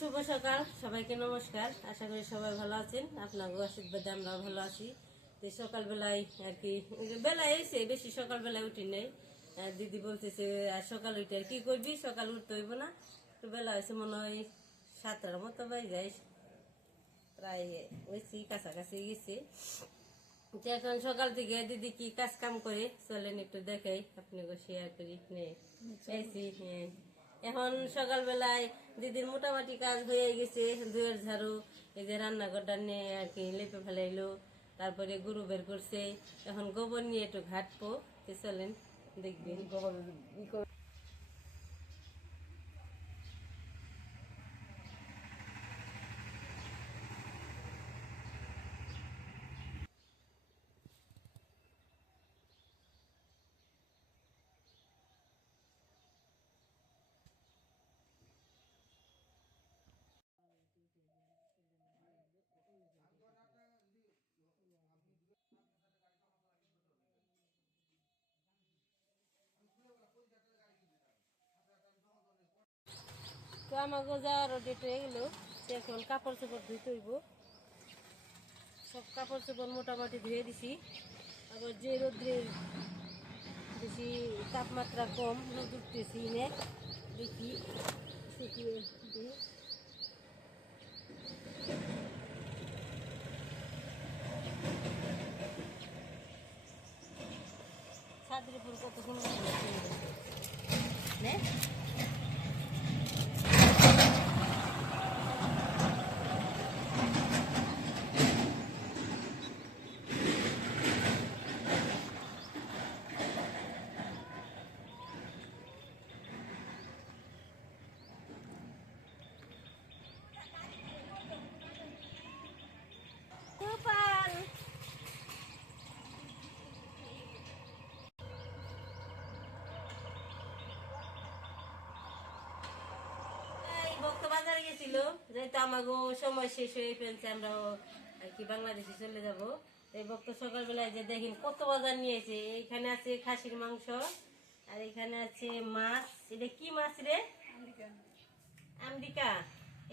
শুভ সকাল সবাইকে নমস্কার। আশা করি সবাই ভালো আছেন। আপনার আশীর্বাদে আমরা ভালো আছি। তো সকালবেলায় আর কি বেলায় এসে বেশি সকালবেলায় উঠি নেই। দিদি বলতেছে আর সকাল উঠে আর কি করবি? সকাল উঠতে হইব না। তো বেলা হয়েছে মনে হয় সাতটার মতো বাই যাই প্রায় ওইছি কাছাকাছি গেছি। তো এখন সকাল থেকে দিদি কি কাজ কাম করে? চলেন একটু দেখাই আপনাকে শেয়ার করি। হ্যাঁ এখন সকালবেলায় দিদির মোটামুটি কাজ হয়ে গেছে দুয়ের ঝাড়ু, এই যে রান্নাঘরটা নিয়ে আর কি লেপে ফেলাইলো, তারপরে গরু বের করছে। এখন গোবর নিয়ে একটু ঘাটবো চলেন, দেখবেন। তো আমাকে যাওয়ার ডেট হয়ে গেলো এখন কাপড় চোপড় ধুইতে হইব। সব কাপড় চোপড় মোটামুটি ধুয়ে দিছি। আবার যে রোদ্রের বেশি তাপমাত্রা কম, রোদ উঠতেছি দেখি দিই ছাদের উপর কত সুন্দর নে গোপাল এই ভক্ত বাজারে গেছিল যেহেতু আমাগো সময় শেষ হয়ে ফেলছে আমরাও আর কি বাংলাদেশে চলে যাব। এই ভক্ত সকালবেলায় যে দেখেন কত বাজার নিয়েছে এইখানে আছে খাসির মাংস আর এখানে আছে মাছ। এটা কি মাছ রে? আমেরিকা।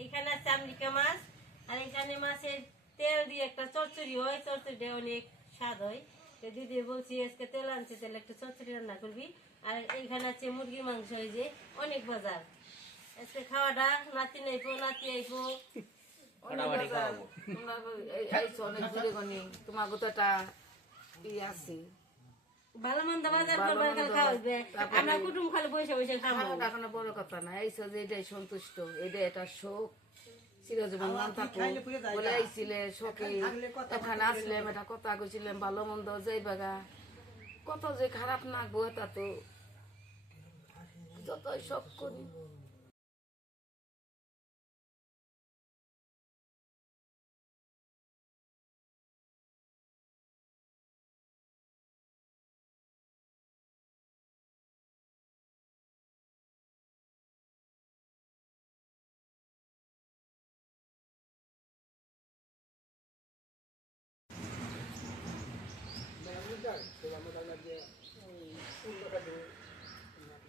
এখানে আছে আমেরিকা মাছ আর এখানে মাছের তেল দিয়ে একটা চচ্চড়ি হয়। চচ্চড়িটা অনেক স্বাদ হয়। তো দিদি বলছি আজকে তেল আনছে তেল একটু চচ্চড়ি রান্না করবি। আর এইখানে আছে মুরগির মাংস এই যে অনেক বাজার। আজকে খাওয়াটা নাতি নাইবো নাতি আইবো। তোমাকে তো একটা আছে। ভালো মন্দ বাজার করবার খাওয়াবে আমরা কুটুম খালি বসে বসে খাব। আমার বড় কথা না এই যে এটাই সন্তুষ্ট এটা এটা শোক। চিরজীবন মন থাকো বলে আইছিলে শোকে এখানে আসলাম এটা কথা কইছিলাম ভালো মন্দ যাই বাগা কত যে খারাপ না গো তা তো যতই শোক করি ভালো ভালো টেস্টি হয়েছে একটা ই দিব না দইনা দিব না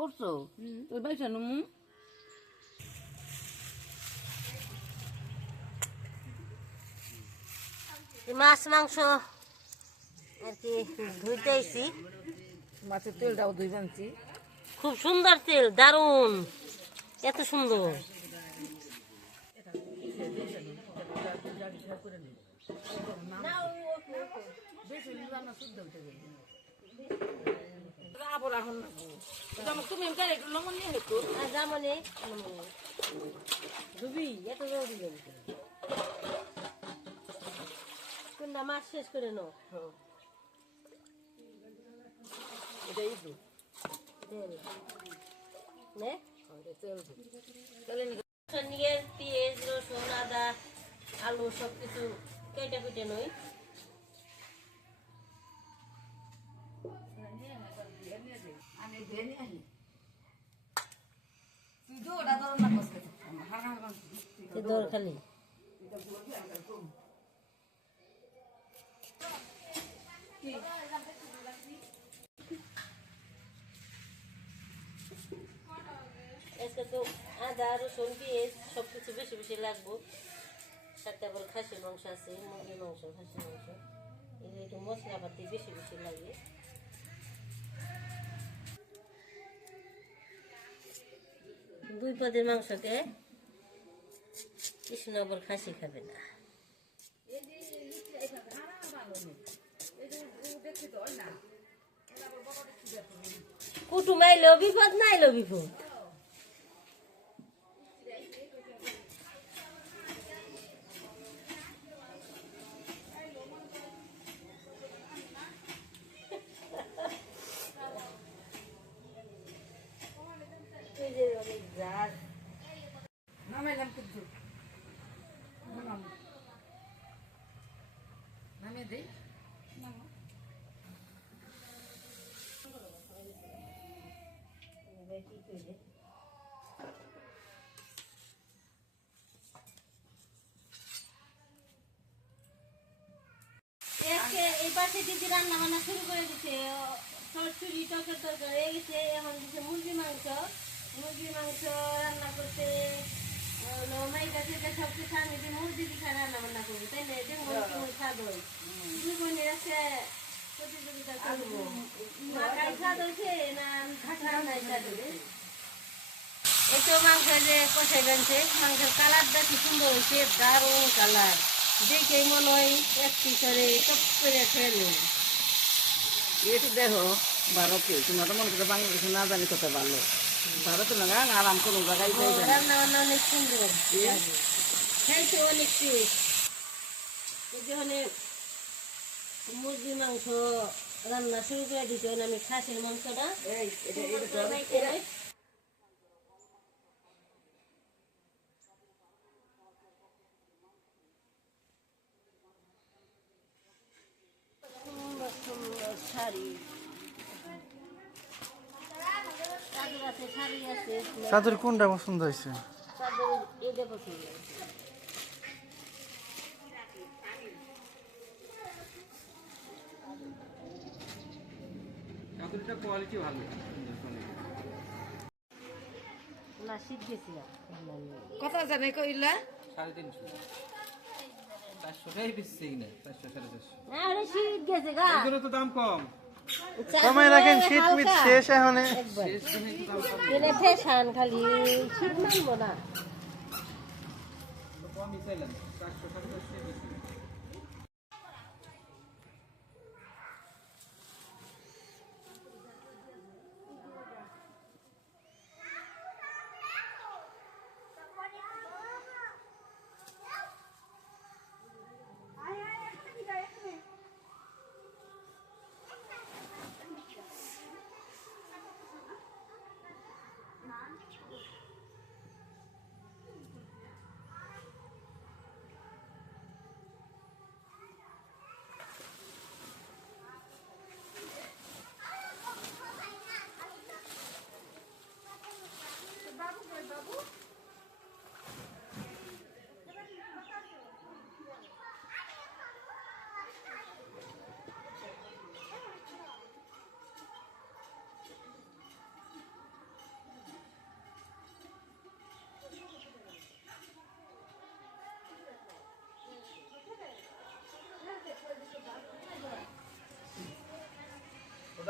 করছ? তুই বাইসা নুমু এই মাছ মাংস আর কি ধুইতে আইছি। মাছের তেলটাও দুই বানছি খুব সুন্দর তেল দারুণ এত সুন্দর। বেশি রান্না শুদ্ধ হইতে গেলে আবার এখন তুমি গাড়ি একটু লমন নিয়ে হেঁটু আর জামানে ডুবি এত জলদি জলদি কোনটা মাছ শেষ করে নো এটা ইদু তেল। নে। নিয়ে পেঁয়াজ রসুন আদা আলু সব কিছু কেটে কুটে নই। সে দর আজকে তো আদা, রসুন, পেঁয়াজ সব কিছু বেশি বেশি লাগবো। সাতটা করে খাসির মাংস আছে, মুরগির মাংস, খাসির মাংস। এই একটু মশলা পাতি বেশি বেশি লাগে। দুই পদের মাংসকে কৃষ্ণ আবার খাসি খাবে না। কুটুম আইলেও বিপদ না আইলেও বিপদ অনেক জাত দেই। এই পাশে দিদি রান্না বান্না শুরু করে দিছে। চচ্চড়ি, টকের তরকারি হয়ে গেছে এখন দিছে মুরগি মাংস। মুরগি মাংস রান্না করতে মাই কাছে সব কিছু আমি যে মুরগি পিঠা রান্না বান্না করব, তাই না? এটা মনে কেমন স্বাদ হয় দুই বোনের আছে প্রতিযোগিতা করব মাথায় স্বাদ হয়েছে না ঠান্ডায় স্বাদ হয়েছে এই তো মাংস যে কষাই বানছে মাংসের কালারটা কি সুন্দর হয়েছে দারুণ কালার দেখে মনে হয় এক পিছনে টপ করে ফেলে একটু দেখো ভারতে তোমরা তো মনে করো বাংলাদেশে না জানি কত ভালো। ভারতে না আরাম কোনো জায়গায় রান্না বান্না অনেক সুন্দর। খাইতে অনেক যে অনেক মুরগির মাংস রান্না শুরু করে দিতে আমি খাসির মাংসটা চাদর কোনটা পছন্দ হয়েছে? চাদর এটা পছন্দ চাদরটা কোয়ালিটি ভালো। শীত কত জানে কইলা সাড়ে তিনশো। চারশোটাই বেশি না চারশো সাড়ে চারশো। তো দাম কম। রাখেন শীত মিট শেষ এখন। খালি শীত মানবো না। কমই চাইলাম চারশো সাড়ে চারশো।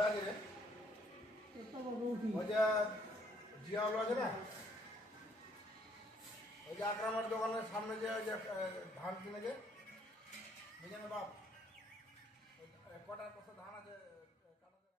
বেশি কোথায় গেলে ওই যে জিয়াউল আছে না? ওই যে আকরামের দোকানের সামনে যে ওই যে ধান কিনেছে। বাপ? কটা